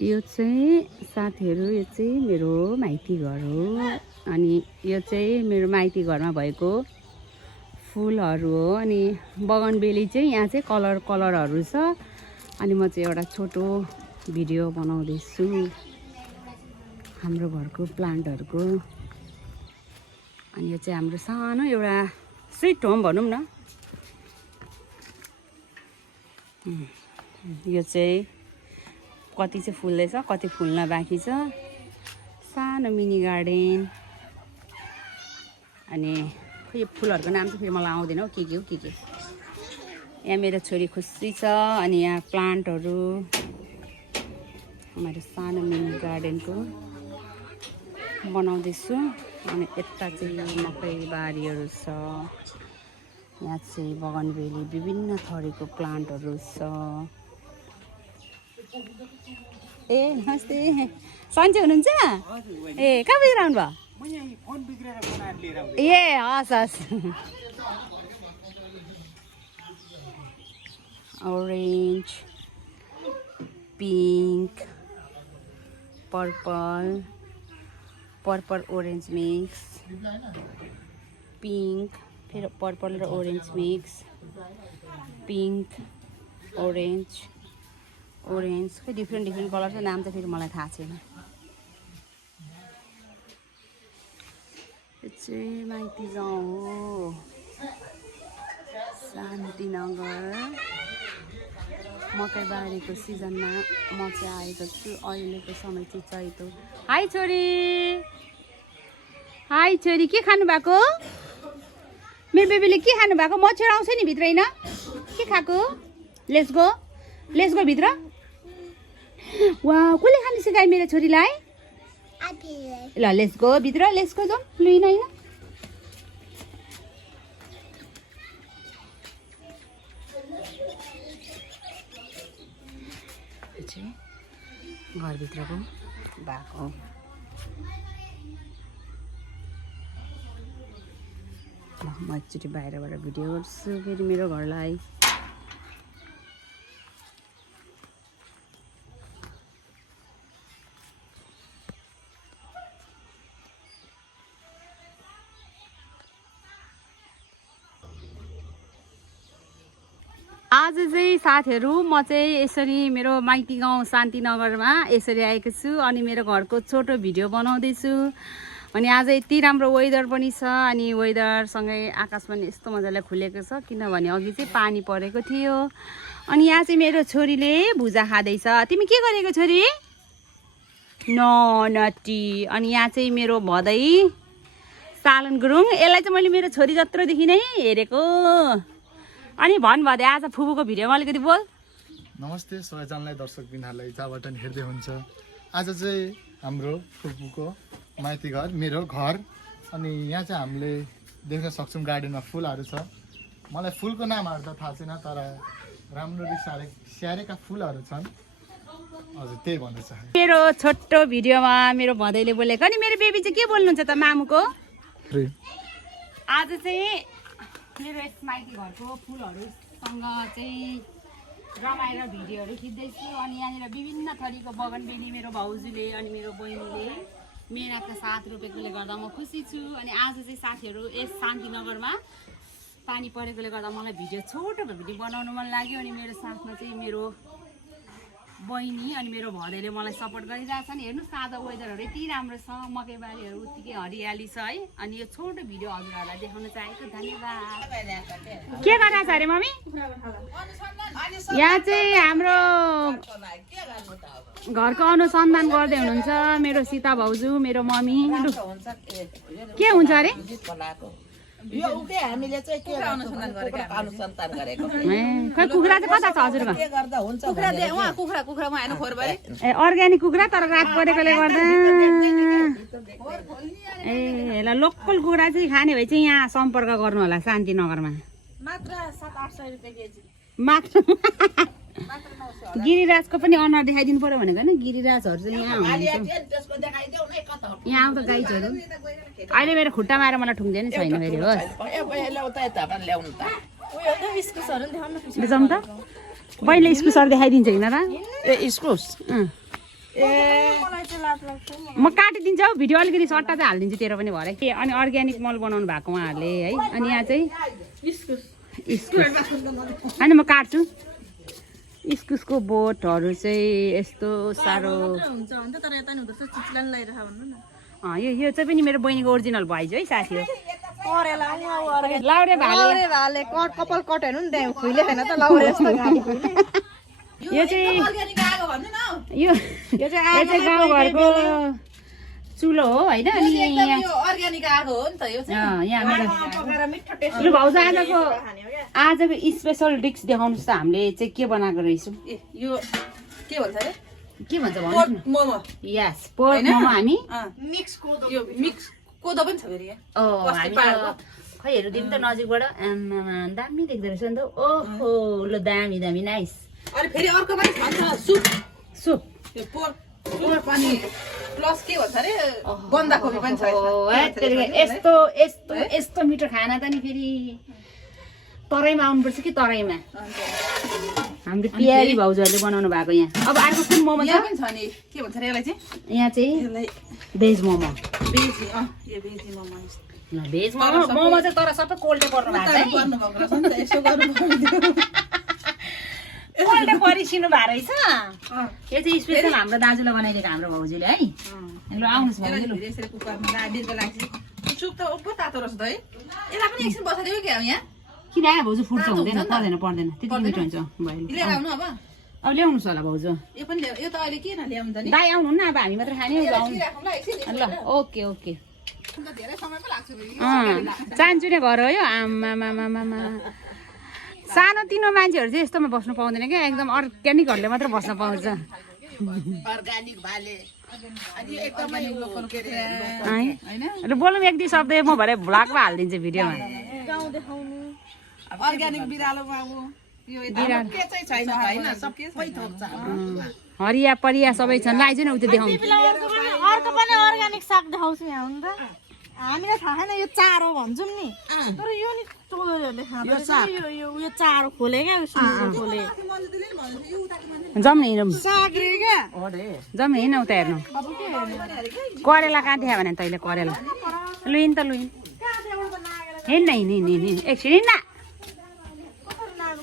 यो चाहिँ साथीहरू यो चाहिँ मेरो माइती घर हो अनि यो चाहिँ मेरो माइती घरमा भएको फुलहरू हो अनि बगनबेली चाहिँ यहाँ चाहिँ कलरहरू छ अनि म चाहिँ एउटा छोटो भिडियो बनाउँदैछु हाम्रो घरको प्लान्टहरूको अनि यो चाहिँ हाम्रो सानो एउटा स्विट होम भनौँ न यो चाहिँ कति चाहिँ फुल्दैछ कति फुल्न बाँकी छ सानो मिनी गार्डन अनि यो फुलहरूको नाम चाहिँ फेरि मलाई आउँदैन हो के हो के यहाँ मेरो छोरी खुसी छ अनि यहाँ प्लान्टहरू मेरो सानो मिनी गार्डनको बनाउँदैछु अनि यता चाहिँ मकै बारीहरू छ यहाँ चाहिँ बगनबेली विभिन्न थरीको प्लान्टहरू छ ए नमस्ते सन्चै हुनुहुन्छ ए कहाँ बजेर आउनुभयो ए हस् orange, pink, purple orange mix, pink, फिर purple र orange mix, pink, orange, खै डिफ्रेन्ट कलर छ नाम त फेरि मलाई थाहा छैन यो चाहिँ माइती गाउँ हो शान्तिनगर मकैबारीको सिजनमा म चाहिँ आएको छु अहिलेको समय चाहिँ चैतो हाई छोरी के खानु भएको मेरो बेबीले के खानु भएको मच्छर आउँछ नि भित्र हैन के खाएको लेट्स गो भित्र वाउ कसले खानु सिकायो मेरो छोरीलाई ल लेट्स गो भित्र लेट्स गो जाउँ लुइन हैन घरभित्रको भएको म एकचोटि बाहिरबाट भिडियो गर्छु फेरि मेरो घरलाई आज चाहिँ साथीहरू म चाहिँ यसरी मेरो माइती गाउँ शान्तिनगरमा यसरी आएको छु अनि मेरो घरको छोटो भिडियो बनाउँदैछु अनि आज यति राम्रो वेदर पनि छ अनि वेदरसँगै आकाश पनि यस्तो मजाले खुलेको छ किनभने अघि चाहिँ पानी परेको थियो अनि यहाँ चाहिँ मेरो छोरीले भुजा खाँदैछ तिमी के गरेको छोरी नटी अनि यहाँ चाहिँ मेरो भदै सालन गुरुङ यसलाई चाहिँ मैले मेरो छोरी जत्रोदेखि नै हेरेको अनि भन भदै आज फुपूको भिडियोमा अलिकति बोल नमस्ते सबैजनालाई दर्शकबिनहरुलाई जहाँबाट हेर्दै हुन्छ आज चाहिँ हाम्रो फुपूको माइती घर मेरो घर अनि यहाँ चाहिँ हामीले देख्न सक्छौं गार्डनमा फुलहरू छ मलाई फुलको नामहरु त थाहा छैन तर राम्ररी स्याहारेका फुलहरू छन् हजुर त्यही भन्न चाहे मेरो छोटो भिडियोमा मेरो भदैले बोलेको अनि मेरो बेबी चाहिँ के बोल्नुहुन्छ त मामुको आज चाहिँ मेरो यस माइती घरको फुलहरूसँग चाहिँ रमाएर भिडियोहरू खिच्दैछु अनि यहाँनिर विभिन्न थरीको बगनबेली मेरो भाउजूले अनि मेरो बहिनीले मेहनतका साथ रोपेकोले गर्दा म खुसी छु अनि आज चाहिँ साथीहरू यस शान्तिनगरमा पानी परेकोले गर्दा मलाई भिडियो छोटो भिडियो बनाउन मन लाग्यो अनि मेरो साथमा चाहिँ मेरो बहिनी अनि मेरो भदैले मलाई सपोर्ट गरिरहेछन् हेर्नुस् न आज वेदरहरू यति राम्रो छ मकैबारीहरू उत्तिकै हरियाली छ है अनि यो छोटो भिडियो हजुरहरूलाई देखाउन चाहेको धन्यवाद के गरिरहेछ अरे मम्मी यहाँ चाहिँ हाम्रो घरको अनुसन्धान गर्दै हुनुहुन्छ मेरो सीता भाउजू मेरो मम्मी के हुन्छ अरे यो उके हामीले चाहिँ के अनुसन्धान गरेको खै कुखुरा चाहिँ कता छ हजुरमा के गर्दा हुन्छ कुखुरा दे उहाँ कुखुरा म हैन खोरबारी ए अर्ग्यानिक कुखुरा तर रात परेकोले गर्दा ए ल लोकल कुखुरा चाहिँ खाने भए चाहिँ यहाँ सम्पर्क गर्नु होला शान्तिनगरमा मात्र 700-800 रुपैयाँ केजी मात्र गिरिराजको पनि अनुहार देखाइदिनु पर्यो भनेको हैन गिरिराजहरु चाहिँ यहाँ यहाँ आउँदा गाइजहरु अहिले मेरो खुट्टामा आएर मलाई ठुङ्दै नि छैन फेरि होस् देखाउन त बहिनीले इस्कुसहरु देखाइदिन्छ हैन र ए इस्कुस म काटिदिन्छु हौ भिडियो अलिकति सट्टा चाहिँ हालिदिन्छु तेरो पनि भरे के अनि अर्ग्यानिक मल बनाउनु भएको उहाँहरूले है अनि यहाँ चाहिँ इस्कुस होइन म काट्छु इस्कुसको बोटहरू चाहिँ यस्तो साह्रो यो चाहिँ पनि मेरो बहिनीको ओरिजिनल भइज है साथी हो लाउरे भाले कपाल कट हेर्नु नि त्यहाँ खुइले छैन त लाउरे जस्तो यो चाहिँ गाउँघरको चुलो हो होइन अनि अर्ग्यानिक आगो हो नि त यो लु भाउजू आजको स्पेसल डिस देखाउनुहोस् त हामीले चाहिँ के बनाएको रहेछौँ यो के भन्छ अरे के भन्छ मोमो यस पोर्क मोमो हामी मिक्स कोदो यो मिक्स कोदो पनि छ फेरि हामी खै हेर्नु दिनु त नजिकबाट आम्मामा दामी देख्दो रहेछ नि त ओहो ल दामी दामी नाइस अनि फेरि अर्को पनि छ सुप सुप यो पोर्क पनि प्लस के भन्छ अरे बन्दाकोपी पनि छ यस्तो यस्तो यस्तो मिठो खाना त नि फेरि तराईमा आउनुपर्छ कि तराईमा हाम्रो पियारी भाउजूहरूले बनाउनु भएको यहाँ अब अर्को कुन मोमो छ पनि छ नि के भन्छ अरे यसलाई चाहिँ यहाँ चाहिँ भेज मोमो भेज मोमो मोमो चाहिँ तर सबै कोल्टे पर्नु भएको कोल्टे परिसिनु भएको रहेछ यो चाहिँ स्पेसल हाम्रो दाजुले बनाइदिएको हाम्रो भाउजूले है ल आउनुहोस् भाउजू यसरी कुकरमा राबिरको लागि सुप त ओपो तातो रहेछ त है यसलाई पनि एकछिन बसाइदियो क्या यहाँ किन आयो भाउजू फुट्छ हुँदैन पर्दैन त्यति मिठो हुन्छ लिएर आउनु अब ल्याउनुहोस् होला भाउजू यो पनि यो त अहिले किन ल्याउनु त नि दाइ आउनु न अब हामी मात्र खाने ल ओके ओके धेरै समय पो लाग्छ चान्चु नै घर हो यो आमामामामा सानो तिनो मान्छेहरू चाहिँ यस्तोमा बस्नु पाउँदैन क्या एकदम अर्ग्यानिकहरूले मात्र बस्न पाउँछ अर्ग्यानिक भाले अनि एकदमै लोकल के रे हैन बोलौँ एक दुई शब्द म भरे भ्लगमा हालिदिन्छु भिडियोमा गाउँ देखाउनु अर्ग्यानिक बिरालोमा अब यो के चाहिँ छैन हैन सबै थोक छ हरिया परिया सबै छन् लाइज न उते देखाउनु अर्को पनि अर्ग्यानिक साग देखाउँछु यहाँ हुन त हामीलाई थाहा छैन यो चारो भन्छौँ नि तर यो नि चोरहरूले खाँदो यो चारो खोले क्या खोले जाउँ न हिँडौँ साग रे क्या जाउँ न हिँड उता हेर्नु करेला कहाँ देखायो भने तैँले करेला लु हिँड त लु हिँड हिँड एकछिन हिँड न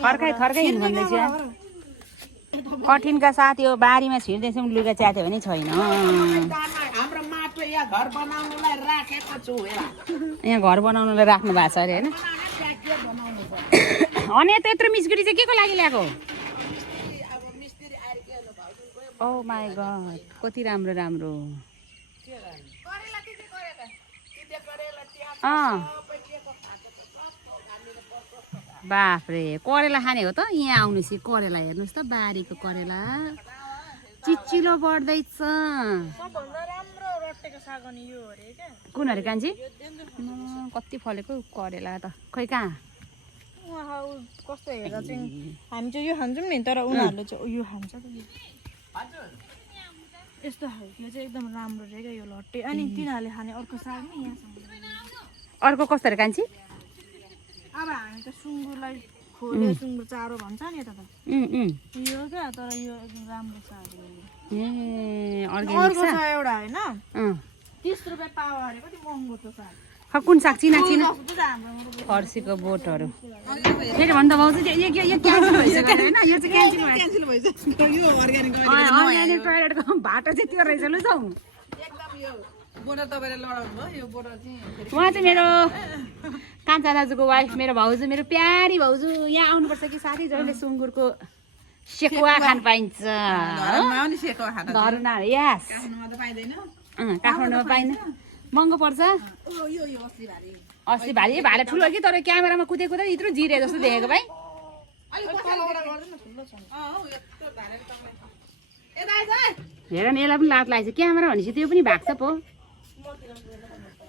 थर्काइ हिँड भन्दैछ कठिनका साथ यो बारीमा छिर्दैछौँ लुगा च्यात्यो भने छैन हाम्रो माटो यहाँ घर बनाउनलाई राखेको छु यहाँ घर बनाउनलाई राख्नु भएको छ अरे होइन अनि त्यत्रो मिस्कुरी चाहिँ के को लागि ल्याएको ओ माई गड कति राम्रो राम्रो बाफ्रे करेला खाने हो त यहाँ आउनुहोस् करेला हेर्नुहोस् त बारीको करेला चिचिलो बढ्दैछ कुन अरे कान्छी कति फलेको करेला त खै कहाँ कस्तो हेर्दा चाहिँ हामी चाहिँ यो खान्छौँ नि तर उनीहरूले चाहिँ यो खान्छ यस्तो खालको चाहिँ एकदम राम्रो रहेछ यो लट्टे अनि तिनीहरूले खाने अर्को साग नि यहाँ अर्को कस्तो अरे कान्छी अब हामी त सुँगुरलाई खोले सुँगुर चारो भन्छ नि यता त यो क्या तर यो एकदम राम्रो साग हो अर्को छ एउटा होइन 30 रुपियाँ पावा अरे कति महँगो छ साग कुन साग चिना फर्सीको बोटहरू फेरि भन्दा भाउजू यो क्यान्सल भइसक्यो होइन यो चाहिँ क्यान्सल भइसक्यो यो अर्ग्यानिक अर्ग्यानिक टोयलेटको बाटो चाहिँ त्यो रहेछ लु जाउँ एकदम यो बोर्डर तपाईले लडाउनु भयो यो बोर्डर चाहिँ उहाँ चाहिँ मेरो कान्छा दाजुको वाइफ मेरो भाउजू मेरो प्यारी भाउजू यहाँ आउनुपर्छ कि साथी जहिले सुँगुरको सेकुवा खान पाइन्छ धरुना यस काठमाडौँमा पाइँदैन महँगो पर्छ अस्ति भारी भाले ठुलो कि तर क्यामेरामा कुदे यत्रो जिरे जस्तो देखेको भाइ हेर न यसलाई पनि लात लागेको छ क्यामेरा भनेपछि त्यो पनि भएको छ पो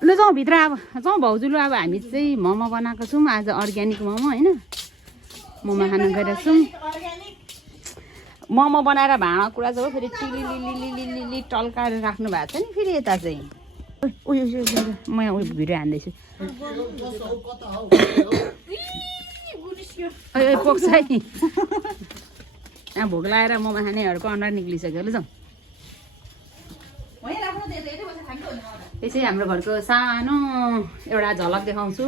ल जाउँ भित्र अब जाउँ भाउजू लु अब हामी चाहिँ मोमो बनाएको छौँ आज अर्ग्यानिक मोमो होइन मोमो खानु गइरहेको छौँ मोमो बनाएर भाँडा कुरा चाहिँ हो फेरि चिलिलिलिलिलिलि टल्काएर राख्नु भएको छ नि फेरि यता चाहिँ उयो म यहाँ उयो भिडियो हान्दैछु पोख्छ है यहाँ भोक लगाएर मोमो खानेहरूको अनुहार निक्लिसक्यो ल जाउँ यो चाहिँ हाम्रो घरको सानो एउटा झलक देखाउँछु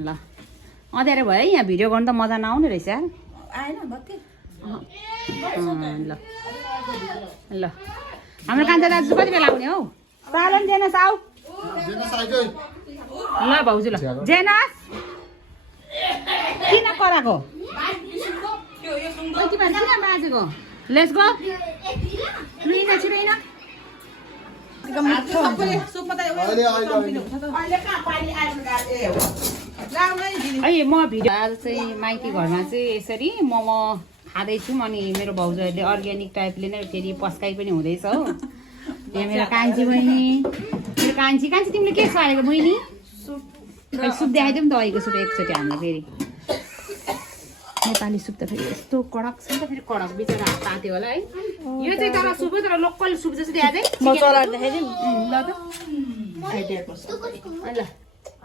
ल अँध्यारो भयो है यहाँ भिडियो गर्नु त मजा नआउने रहेछ यार ल ल हाम्रो कान्छा दाजु कति बेला आउने हौ सालन जेनस आऊ ल भाउजू ल जेनस किन कराएको तिमीहरू किन बाजेको लेट्स गो लुइना छिराइन है म भिडियो आज चाहिँ माइती घरमा चाहिँ यसरी मोमो खाँदैछौँ अनि मेरो भाउजूहरूले अर्ग्यानिक टाइपले नै फेरि पस्काइ पनि हुँदैछ हो यहाँ मेरो कान्छी बहिनी मेरो कान्छी तिमीले के सारेको बहिनी सुप देखाइदिउँ त अहिलेको सुप एकचोटि हामीले फेरि नेपाली सुप त फेरि यस्तो कडक छ नि त फेरि कडक बिचरा तात्यो होला है यो चाहिँ तर सुप तर लोकल सुप जस्तो देखाए चाहिँ ल त ल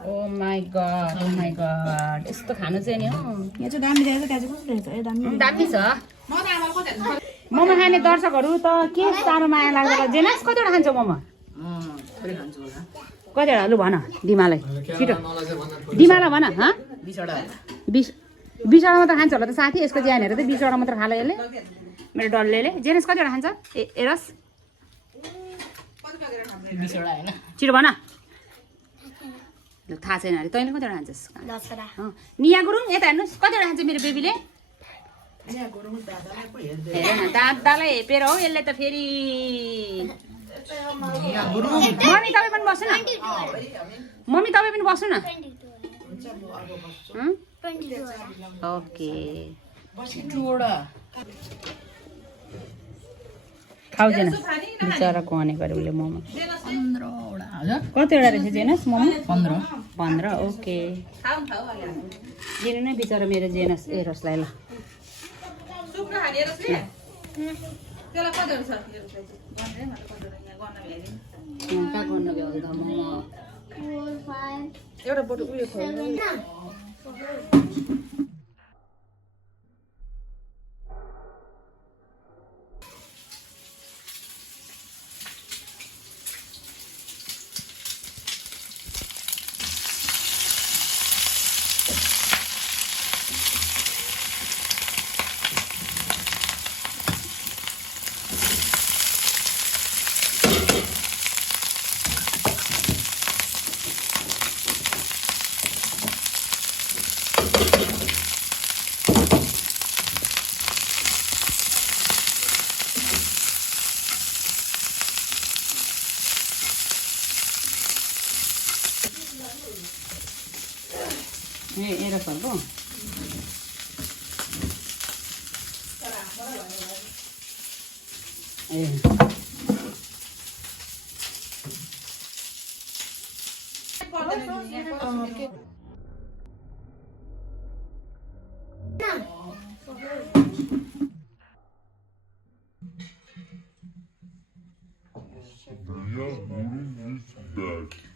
ओ माई गड यस्तो खानु चाहिँ नि हो यहाँ चाहिँ दामी देखेको त्यहाँ चाहिँ कस्तो रहेछ ए दामी दामी छ मोमो खाने दर्शकहरू त के साह्रो माया लाग्छ जेनास कतिवटा खान्छौ मोमो कतिवटा लु भन दिमालाई छिटो दिमालाई भन 20वटा मात्र खान्छ होला त साथी यसको ज्यान हेरेर त 20वटा मात्र खाला यसले मेरो डल्लेले जेनास कतिवटा खान्छ एरस 20वटा हैन छिटो भन ल थाहा छैन अरे तैँले कतिवटा खान्छस् 10वटा निया गुरुङ यता हेर्नुहोस् कतिवटा खान्छ मेरो बेबीले हेर न दादालाई हेपेर हो यसले त फेरि मम्मी तपाईँ पनि बस्नु न मम्मी तपाईँ पनि बस्नु न ओके खाउँदैन बिचरा कुहाने गऱ्यो उसले मोमो कतिवटा रहेछ जेनस मोमो 15 ओके दिनु नै बिचरा मेरो जेनस एरसलाई ल कहाँ गर्नु भ्याउँछ त मोमो एउटा बटु उयो एरसहरूको Yeah, is back.